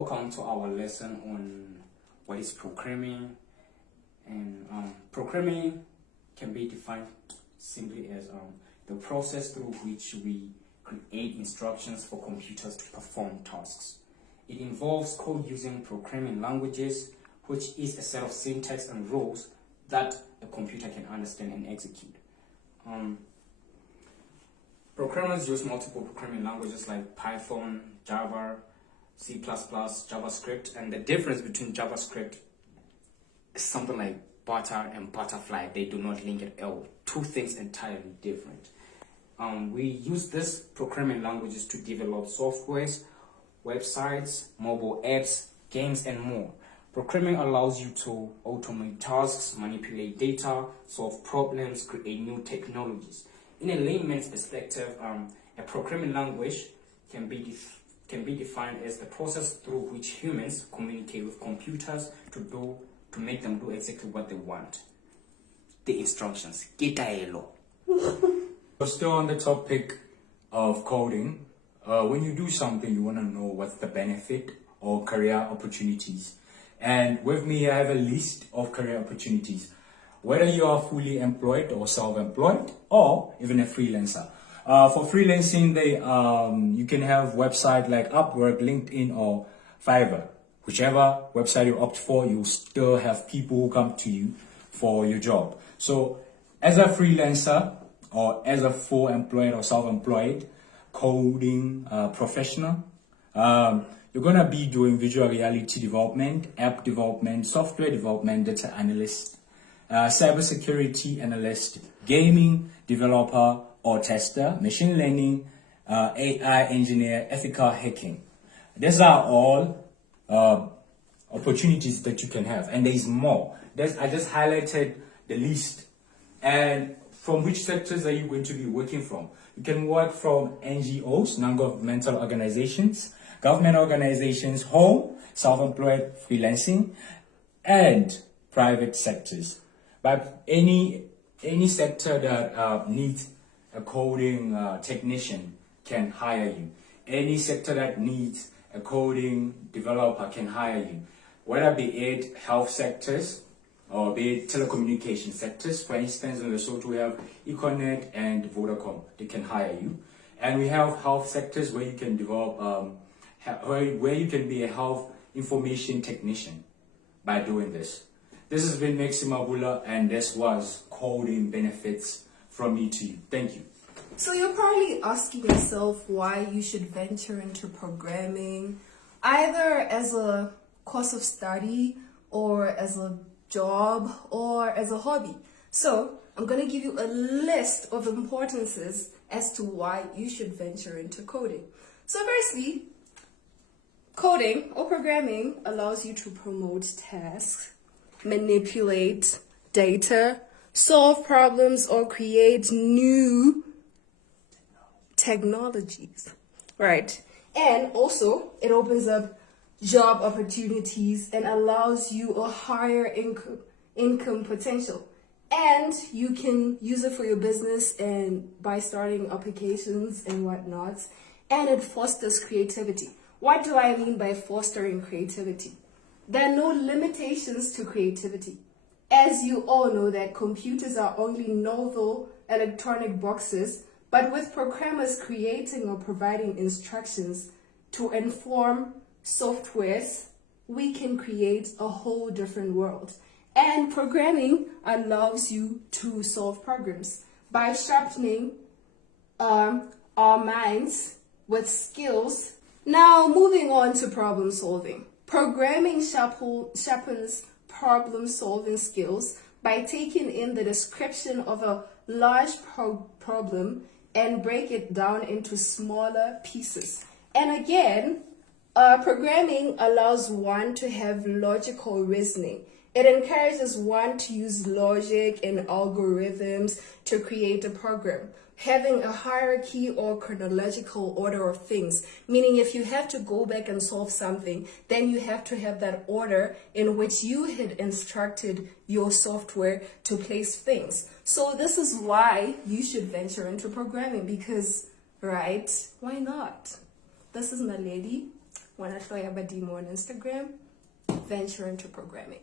Welcome to our lesson on what is programming. And programming can be defined simply as the process through which we create instructions for computers to perform tasks. It involves code using programming languages, which is a set of syntax and rules that a computer can understand and execute. Programmers use multiple programming languages like Python, Java, C++, JavaScript, and the difference between JavaScript is something like butter and butterfly. They do not link at all. Two things entirely different. We use these programming languages to develop softwares, websites, mobile apps, games, and more. Programming allows you to automate tasks, manipulate data, solve problems, create new technologies. In a layman's perspective, a programming language can be defined as the process through which humans communicate with computers to make them do exactly what they want. The instructions. We're still on the topic of coding. When you do something, you want to know what's the benefit or career opportunities. And with me, I have a list of career opportunities. Whether you are fully employed or self-employed or even a freelancer. For freelancing, you can have websites like Upwork, LinkedIn, or Fiverr. Whichever website you opt for, you still have people who come to you for your job. So as a freelancer or as a full employed or self-employed coding professional, you're going to be doing visual reality development, app development, software development, data analyst, cybersecurity analyst, gaming developer or tester, machine learning, AI engineer, ethical hacking. These are all opportunities that you can have, and there is more. I just highlighted the list. And from which sectors are you going to be working from? You can work from NGOs, non-governmental organizations, government organizations, home, self-employed, freelancing, and private sectors. But any sector that needs a coding technician can hire you. Any sector that needs a coding developer can hire you. Whether be it health sectors or be it telecommunication sectors. For instance, in Lesotho we have Econet and Vodacom. They can hire you. And we have health sectors where you can develop, where you can be a health information technician by doing this. This has been Maxima Bula, and this was Coding Benefits from me to you. Thank you. So you're probably asking yourself why you should venture into programming, either as a course of study or as a job or as a hobby. So I'm going to give you a list of importances as to why you should venture into coding. So firstly, coding or programming allows you to promote tasks, manipulate data, solve problems, or create new technologies, right? And also it opens up job opportunities and allows you a higher income potential, and you can use it for your business and by starting applications and whatnot. And it fosters creativity. What do I mean by fostering creativity? There are no limitations to creativity. As you all know that computers are only novel electronic boxes, but with programmers creating or providing instructions to inform softwares, we can create a whole different world. And programming allows you to solve problems by sharpening our minds with skills. Now, moving on to problem solving. Programming sharpens problem-solving skills by taking in the description of a large problem and break it down into smaller pieces. And again, programming allows one to have logical reasoning. It encourages one to use logic and algorithms to create a program, having a hierarchy or chronological order of things, meaning if you have to go back and solve something, then you have to have that order in which you had instructed your software to place things. So this is why you should venture into programming, because, right, why not? This is my lady. Wanatoya Badimo on Instagram. Venture into programming.